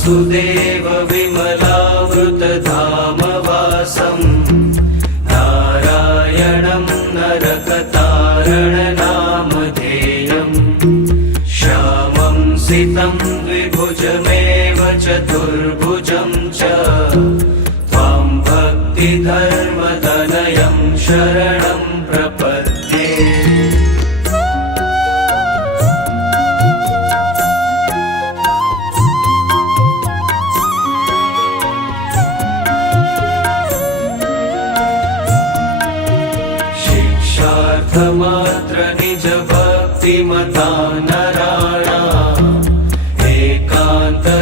वासुदेव विमलावृतधामवासं नारायणं नरकतारणनामधेयं श्यामं सितं द्विभुजमेव चतुर्भुजं च त्वां भक्तिधर्मतनयं शरणं प्रपद्ये। शिक्षार्थमात्र निज भक्तिमता नराणाम् एकान्तधर्ममखिलं